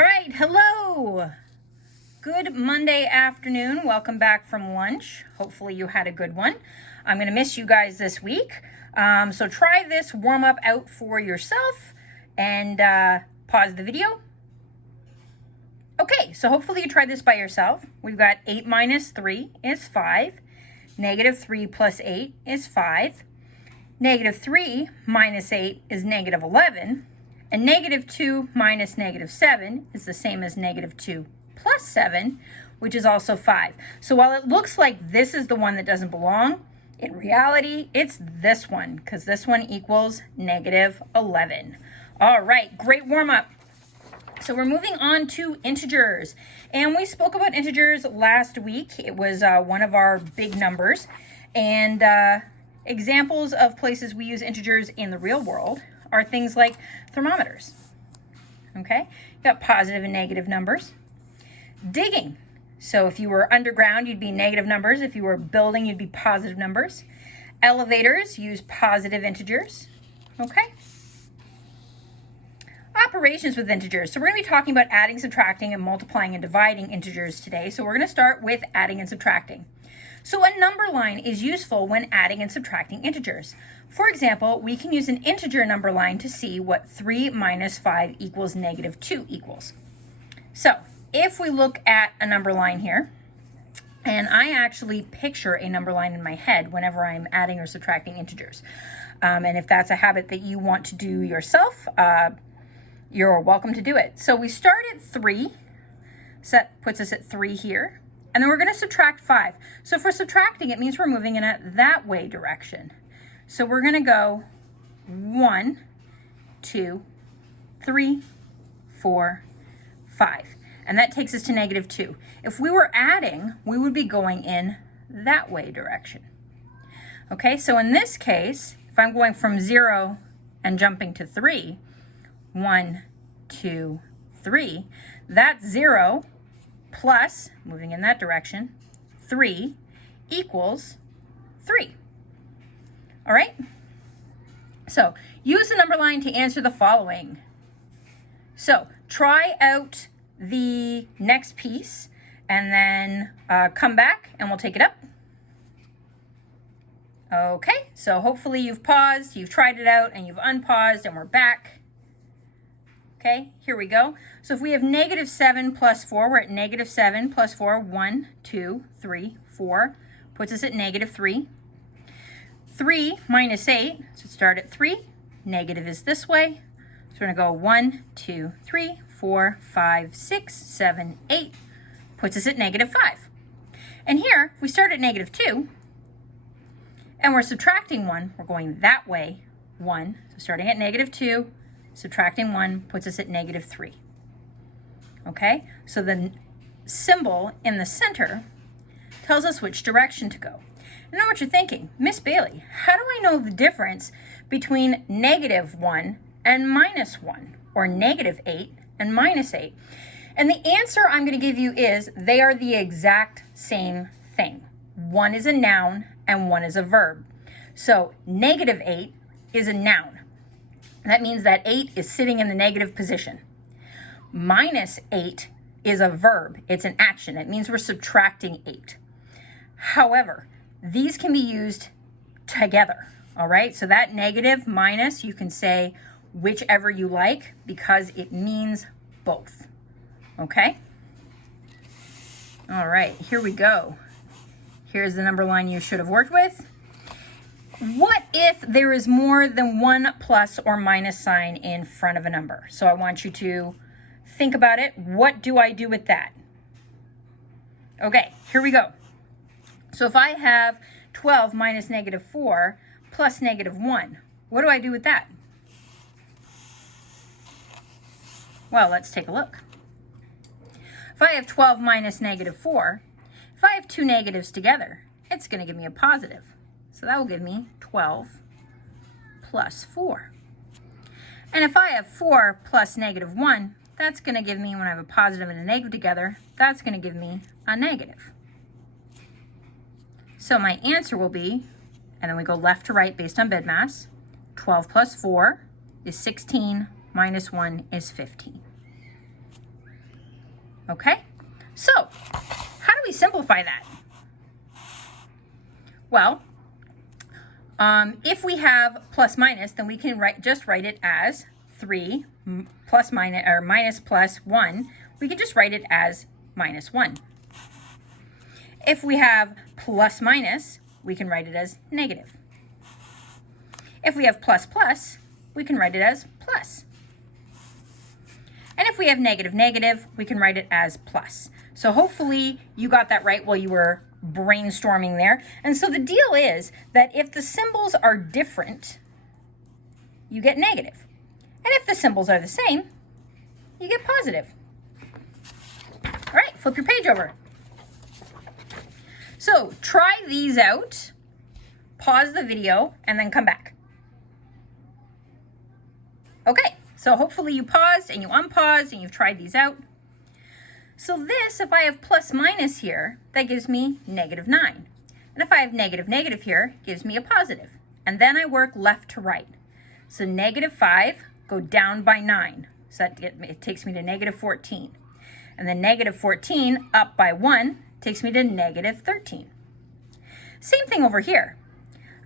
All right, hello. Good Monday afternoon. Welcome back from lunch. Hopefully you had a good one. I'm going to miss you guys this week. So try this warm up out for yourself and pause the video. Okay, so hopefully you tried this by yourself. We've got 8 minus 3 is 5. Negative 3 plus 8 is 5. Negative 3 minus 8 is negative 11. And negative 2 minus negative 7 is the same as negative 2 plus 7, which is also 5. So while it looks like this is the one that doesn't belong, in reality, it's this one, because this one equals negative 11. All right, great warm-up. So we're moving on to integers. And we spoke about integers last week. It was one of our big numbers. And examples of places we use integers in the real world are things like thermometers. Okay, you got positive and negative numbers. Digging. So if you were underground, you'd be negative numbers. If you were building, you'd be positive numbers. Elevators use positive integers. Okay. Operations with integers. So we're going to be talking about adding, subtracting, and multiplying and dividing integers today. So we're going to start with adding and subtracting. So a number line is useful when adding and subtracting integers. For example, we can use an integer number line to see what 3 minus 5 equals negative 2 equals. So if we look at a number line here, and I actually picture a number line in my head whenever I'm adding or subtracting integers. And if that's a habit that you want to do yourself, you're welcome to do it. So we start at 3, so that puts us at 3 here. And then we're going to subtract 5. So for subtracting, it means we're moving in a that way direction. So we're going to go 1, 2, 3, 4, 5. And that takes us to negative 2. If we were adding, we would be going in that way direction. Okay, so in this case, if I'm going from 0 and jumping to 3, 1, 2, 3, that's 0 plus, moving in that direction, 3 equals 3. All right? So use the number line to answer the following. So try out the next piece and then come back and we'll take it up. Okay, so hopefully you've paused, you've tried it out, and you've unpaused, and we're back. Okay, here we go. So if we have negative 7 plus 4, we're at negative 7 plus 4. 1, 2, 3, 4. Puts us at negative 3. 3 minus 8, so start at 3. Negative is this way. So we're going to go 1, 2, 3, 4, 5, 6, 7, 8. Puts us at negative 5. And here, if we start at negative 2, and we're subtracting 1, we're going that way, 1. So starting at negative 2, subtracting 1 puts us at negative 3. Okay, so the symbol in the center tells us which direction to go. I know what you're thinking, Miss Bailey, how do I know the difference between negative 1 and minus 1, or negative 8 and minus 8? And the answer I'm going to give you is they are the exact same thing. One is a noun and one is a verb. So negative 8 is a noun. That means that 8 is sitting in the negative position. Minus 8 is a verb. It's an action. It means we're subtracting 8. However, these can be used together, all right? So that negative minus, you can say whichever you like because it means both, okay? All right, here we go. Here's the number line you should have worked with. What if there is more than one plus or minus sign in front of a number? So I want you to think about it. What do I do with that? Okay, here we go. So if I have 12 minus negative 4 plus negative 1, what do I do with that? Well, let's take a look. If I have 12 minus negative 4, if I have two negatives together, it's going to give me a positive. So that will give me 12 plus 4. And if I have 4 plus negative 1, that's going to give me, when I have a positive and a negative together, that's going to give me a negative. So my answer will be, and then we go left to right based on BIDMAS, 12 plus 4 is 16, minus 1 is 15. Okay, so how do we simplify that? Well, if we have plus minus, then we can just write it as 3 plus minus, or minus plus 1. We can just write it as minus 1. If we have plus minus, we can write it as negative. If we have plus plus, we can write it as plus. And if we have negative negative, we can write it as plus. So hopefully you got that right while you were brainstorming there. And so the deal is that if the symbols are different, you get negative. And if the symbols are the same, you get positive. All right, flip your page over. So try these out, pause the video, and then come back. Okay, so hopefully you paused and you unpaused and you've tried these out. So this, if I have plus minus here, that gives me negative 9. And if I have negative negative here, it gives me a positive. And then I work left to right. So negative 5, go down by 9. So it takes me to negative 14. And then negative 14 up by 1 takes me to negative 13. Same thing over here.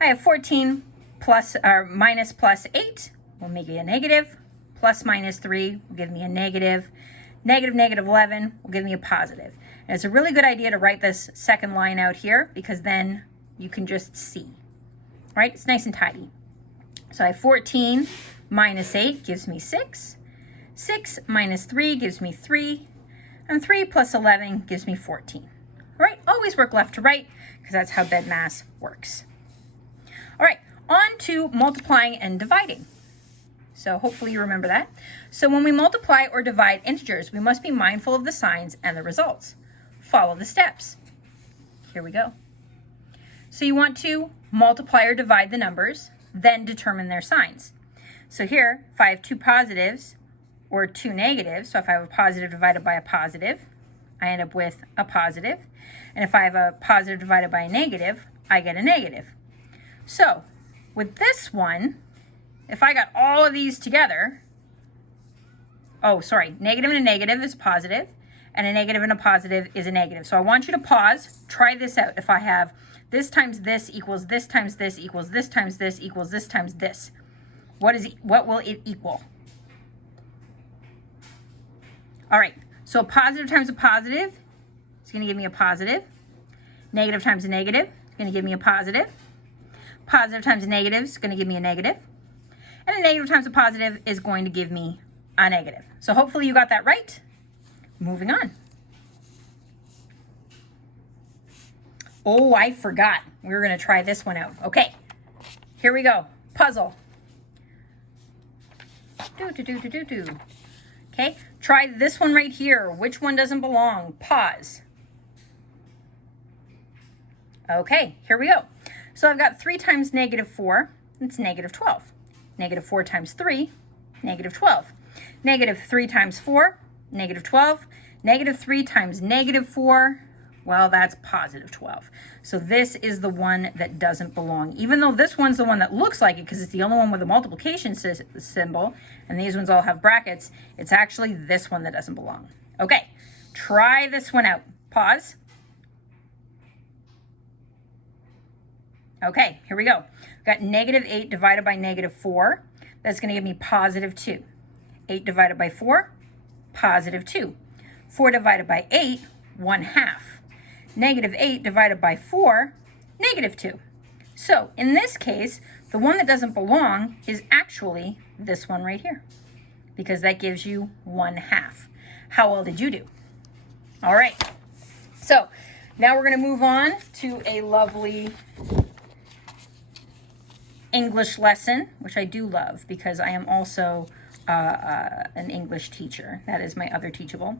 I have 14 plus or minus plus 8 will make it a negative. Plus minus 3 will give me a negative. Negative negative 11 will give me a positive. And it's a really good idea to write this second line out here because then you can just see, right? It's nice and tidy. So I have 14 minus 8 gives me 6. 6 minus 3 gives me 3. And 3 plus 11 gives me 14. All right, always work left to right because that's how BEDMAS works. All right, on to multiplying and dividing. So hopefully you remember that. So when we multiply or divide integers, we must be mindful of the signs and the results. Follow the steps. Here we go. So you want to multiply or divide the numbers, then determine their signs. So here, if I have 2 positives or 2 negatives, so if I have a positive divided by a positive, I end up with a positive. And if I have a positive divided by a negative, I get a negative. So with this one, if I got all of these together, negative and a negative is positive, and a negative and a positive is a negative. So I want you to pause, try this out. If I have this times this equals this times this equals this times this equals this times this, what will it equal? All right, so a positive times a positive is going to give me a positive. Negative times a negative is going to give me a positive. Positive times a negative is going to give me a negative. And a negative times a positive is going to give me a negative. So hopefully you got that right. Moving on. Oh, I forgot. We were going to try this one out. Okay, here we go. Puzzle. Okay, try this one right here. Which one doesn't belong? Pause. Okay, here we go. So I've got 3 times negative 4. It's negative 12. Negative 4 times 3, negative 12. Negative 3 times 4, negative 12. Negative 3 times negative 4, well, that's positive 12. So this is the one that doesn't belong. Even though this one's the one that looks like it because it's the only one with a multiplication symbol, and these ones all have brackets, it's actually this one that doesn't belong. Okay, try this one out. Pause. Okay, here we go. We've got negative 8 divided by negative 4. That's going to give me positive 2. 8 divided by 4, positive 2. 4 divided by 8, 1/2. Negative 8 divided by 4, negative 2. So in this case, the one that doesn't belong is actually this one right here because that gives you 1/2. How well did you do? All right. So now we're going to move on to a lovely English lesson, which I do love because I am also an English teacher. That is my other teachable.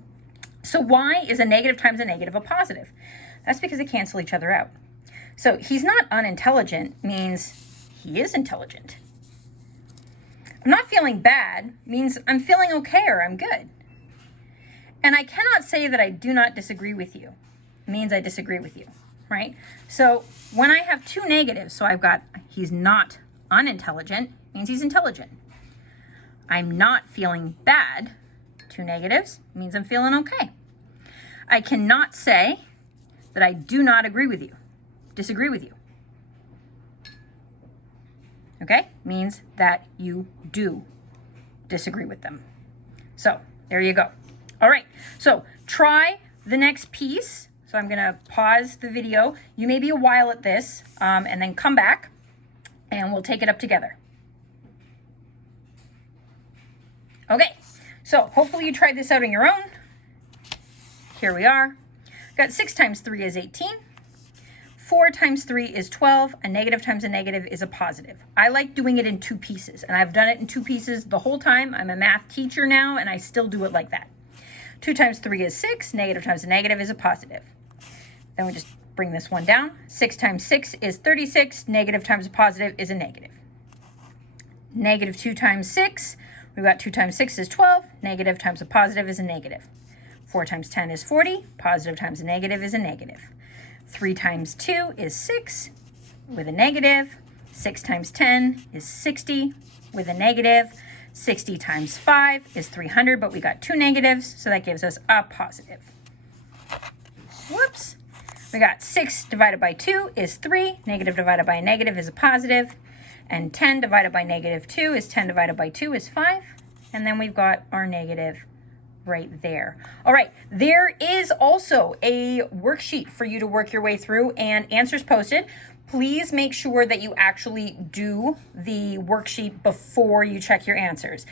So why is a negative times a negative a positive? That's because they cancel each other out. So he's not unintelligent means he is intelligent. I'm not feeling bad means I'm feeling okay or I'm good. And I cannot say that I do not disagree with you. It means I disagree with you, right? So when I have 2 negatives, so I've got he's not unintelligent means he's intelligent. I'm not feeling bad, 2 negatives means I'm feeling okay. I cannot say that I do not agree with you, disagree with you. Okay? Means that you do disagree with them. So there you go. All right, so try the next piece. So I'm gonna pause the video. You may be a while at this, and then come back and we'll take it up together. Okay, so hopefully you tried this out on your own. Here we are. Got 6 times 3 is 18. 4 times 3 is 12. A negative times a negative is a positive. I like doing it in 2 pieces, and I've done it in 2 pieces the whole time. I'm a math teacher now, and I still do it like that. 2 times 3 is 6. Negative times a negative is a positive. Then we just bring this one down. 6 times 6 is 36. Negative times a positive is a negative. Negative 2 times 6. We've got 2 times 6 is 12. Negative times a positive is a negative. 4 times 10 is 40. Positive times a negative is a negative. 3 times 2 is 6 with a negative. 6 times 10 is 60 with a negative. 60 times 5 is 300, but we got 2 negatives, so that gives us a positive. Whoops. We got 6 divided by 2 is 3. Negative divided by a negative is a positive. And 10 divided by negative 2 is 10 divided by 2 is 5. And then we've got our negative right there. All right, there is also a worksheet for you to work your way through and answers posted. Please make sure that you actually do the worksheet before you check your answers.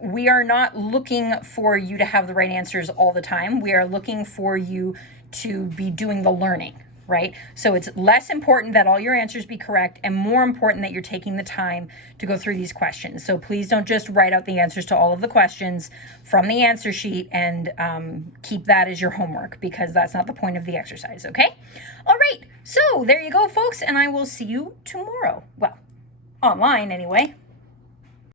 We are not looking for you to have the right answers all the time. We are looking for you to be doing the learning, right? So it's less important that all your answers be correct and more important that you're taking the time to go through these questions. So please don't just write out the answers to all of the questions from the answer sheet and keep that as your homework, because that's not the point of the exercise, okay? All right, so there you go, folks, and I will see you tomorrow. Well, online anyway.